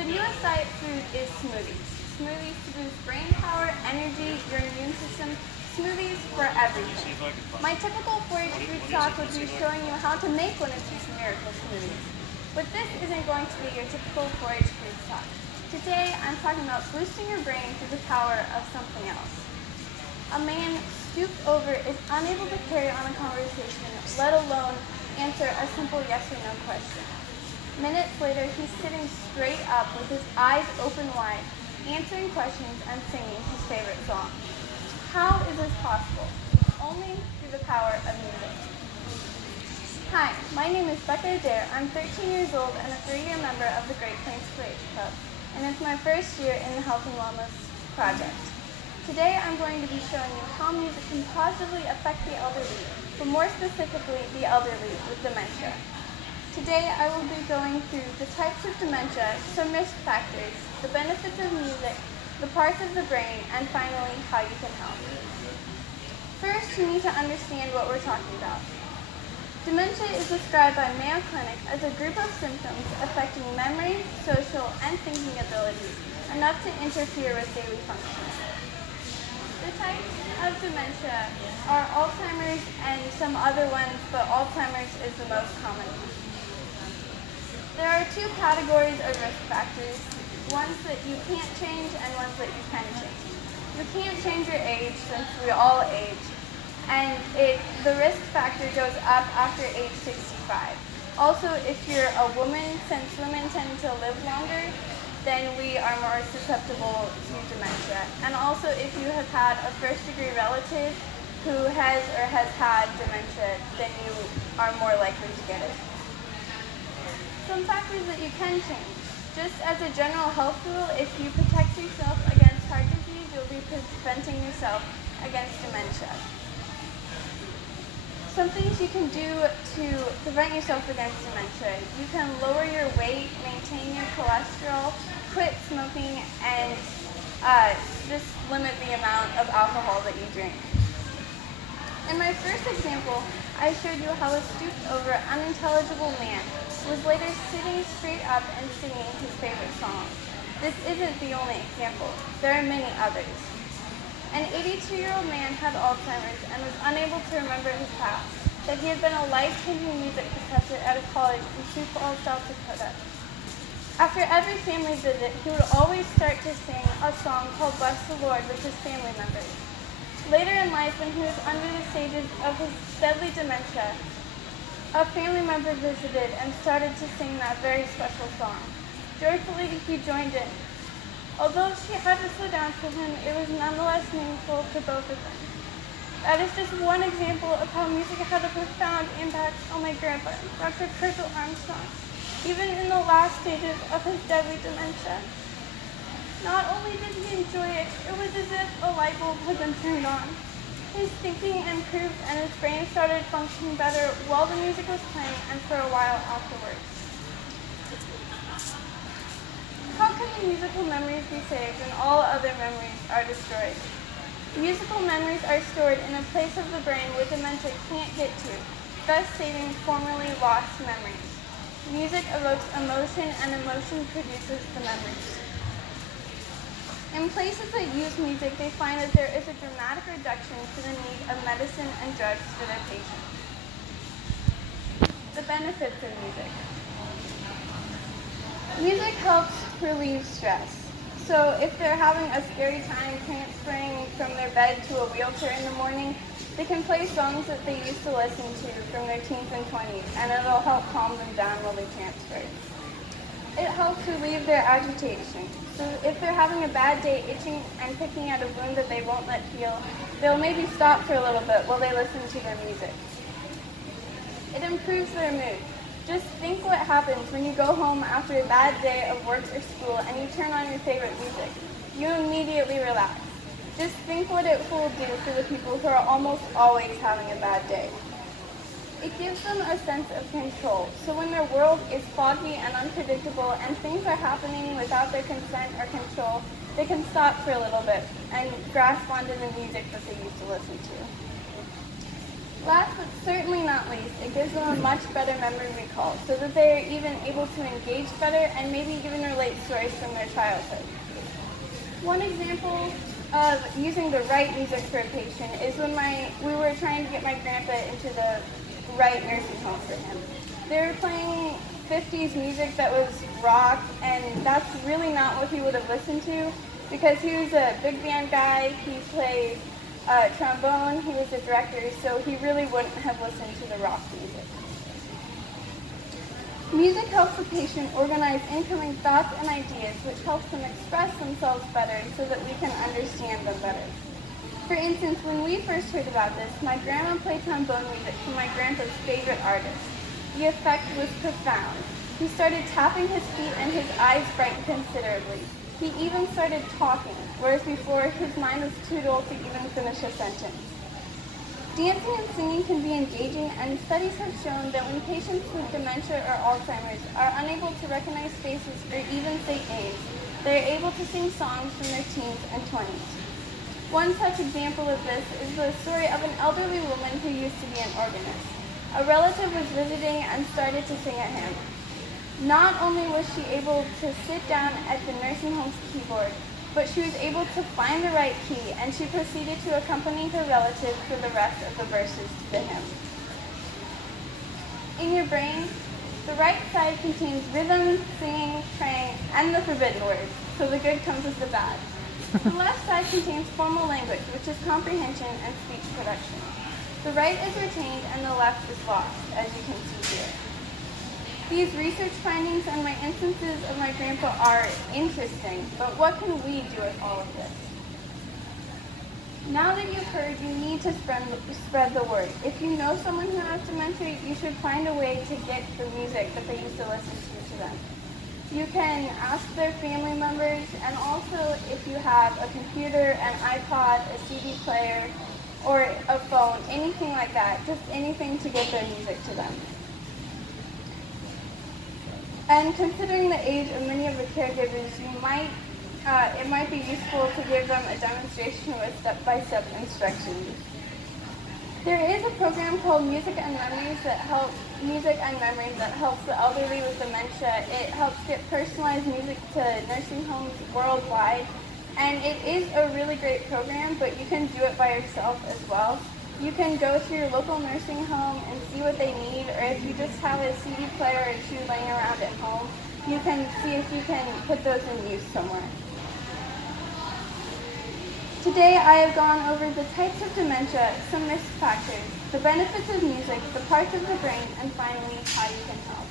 The newest diet food is smoothies. Smoothies to boost brain power, energy, your immune system, smoothies for everything. My typical 4-H food talk would be showing you how to make one of these miracle smoothies. But this isn't going to be your typical 4-H food talk. Today, I'm talking about boosting your brain through the power of something else. A man stooped over is unable to carry on a conversation, let alone answer a simple yes or no question. Minutes later, he's sitting straight up with his eyes open wide, answering questions and singing his favorite song. How is this possible? Only through the power of music. Hi, my name is Becca Adair. I'm 13 years old and a 3-year member of the Great Plains 4-H Club, and it's my first year in the Health and Wellness Project. Today, I'm going to be showing you how music can positively affect the elderly, but more specifically, the elderly with dementia. Today, I will be going through the types of dementia, some risk factors, the benefits of music, the parts of the brain, and finally, how you can help. First, you need to understand what we're talking about. Dementia is described by Mayo Clinic as a group of symptoms affecting memory, social, and thinking abilities, enough to interfere with daily function. The types of dementia are Alzheimer's and some other ones, but Alzheimer's is the most common. There are 2 categories of risk factors, ones that you can't change and ones that you can change. You can't change your age since we all age, and the risk factor goes up after age 65. Also, if you're a woman, since women tend to live longer, then we are more susceptible to dementia. And also, if you have had a first-degree relative who has or has had dementia, then you are more likely to get it. Some factors that you can change. Just as a general health rule, if you protect yourself against heart disease, you'll be preventing yourself against dementia. Some things you can do to prevent yourself against dementia. You can lower your weight, maintain your cholesterol, quit smoking, and just limit the amount of alcohol that you drink. In my first example, I showed you how a stooped-over, unintelligible man was later sitting straight up and singing his favorite song. This isn't the only example. There are many others. An 82-year-old man had Alzheimer's and was unable to remember his past, that he had been a life-changing music professor at a college in Sioux Falls, South Dakota. After every family visit, he would always start to sing a song called Bless the Lord with his family members. Later in life, when he was under the stages of his deadly dementia, a family member visited and started to sing that very special song. Joyfully, he joined in. Although she had to slow down for him, it was nonetheless meaningful to both of them. That is just one example of how music had a profound impact on my grandpa, Dr. Kirkle Armstrong, even in the last stages of his deadly dementia. Not only did he enjoy it, it was as if a light bulb had been turned on. His thinking improved and his brain started functioning better while the music was playing and for a while afterwards. How can the musical memories be saved when all other memories are destroyed? Musical memories are stored in a place of the brain where dementia can't get to, thus saving formerly lost memories. Music evokes emotion and emotion produces the memories. In places that use music, they find that there is a dramatic reduction to the need of medicine and drugs for their patients. The benefits of music. Music helps relieve stress. So if they're having a scary time transferring from their bed to a wheelchair in the morning, they can play songs that they used to listen to from their teens and 20s, and it'll help calm them down while they transfer. It helps relieve their agitation. So if they're having a bad day itching and picking at a wound that they won't let heal, they'll maybe stop for a little bit while they listen to their music. It improves their mood. Just think what happens when you go home after a bad day of work or school and you turn on your favorite music. You immediately relax. Just think what it will do for the people who are almost always having a bad day. It gives them a sense of control, so when their world is foggy and unpredictable and things are happening without their consent or control, they can stop for a little bit and grasp onto the music that they used to listen to. Last but certainly not least, it gives them a much better memory recall so that they are even able to engage better and maybe even relate stories from their childhood. One example of using the right music for a patient is when we were trying to get my grandpa into the right nursing home for him. They were playing 50s music that was rock, and that's really not what he would have listened to because he was a big band guy. He played trombone, he was a director, so he really wouldn't have listened to the rock music. Music helps the patient organize incoming thoughts and ideas, which helps them express themselves better so that we can understand them better. For instance, when we first heard about this, my grandma played trombone music from my grandpa's favorite artist. The effect was profound. He started tapping his feet and his eyes brightened considerably. He even started talking, whereas before his mind was too dull to even finish a sentence. Dancing and singing can be engaging, and studies have shown that when patients with dementia or Alzheimer's are unable to recognize faces or even say names, they are able to sing songs from their teens and 20s. One such example of this is the story of an elderly woman who used to be an organist. A relative was visiting and started to sing at him. Not only was she able to sit down at the nursing home's keyboard, but she was able to find the right key, and she proceeded to accompany her relative for the rest of the verses to the hymn. In your brain, the right side contains rhythm, singing, praying, and the forbidden words, so the good comes with the bad. The left side contains formal language, which is comprehension and speech production. The right is retained and the left is lost, as you can see here. These research findings and my instances of my grandpa are interesting, but what can we do with all of this? Now that you've heard, you need to spread the word. If you know someone who has dementia, you should find a way to get the music that they used to listen to them. You can ask their family members, and also if you have a computer, an iPod, a CD player, or a phone, anything like that, just anything to get their music to them. And considering the age of many of the caregivers, it might be useful to give them a demonstration with step-by-step instructions. There is a program called Music and Memories that helps the elderly with dementia. It helps get personalized music to nursing homes worldwide. And it is a really great program, but you can do it by yourself as well. You can go to your local nursing home and see what they need, or if you just have a CD player or two laying around at home, you can see if you can put those in use somewhere. Today I have gone over the types of dementia, some risk factors, the benefits of music, the parts of the brain, and finally, how you can help.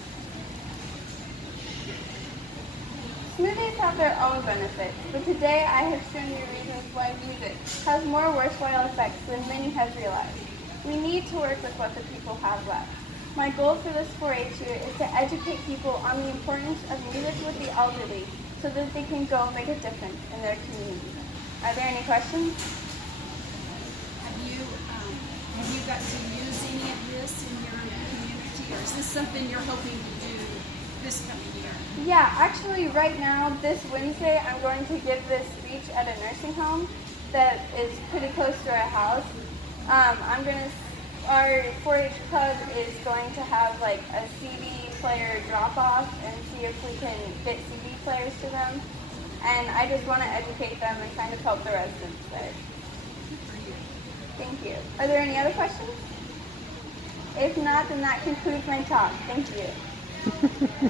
Smoothies have their own benefits, but today I have shown you reasons why music has more worthwhile effects than many have realized. We need to work with what the people have left. My goal for this 4-H year is to educate people on the importance of music with the elderly so that they can go make a difference in their community. Are there any questions? Have you got to use any of this in your community, or is this something you're hoping to do this coming year? Yeah, actually right now, this Wednesday, I'm going to give this speech at a nursing home that is pretty close to our house. Our 4-H club is going to have like a CD player drop-off and see if we can get CD players to them. And I just want to educate them and kind of help the residents there. Thank you. Are there any other questions? If not, then that concludes my talk. Thank you.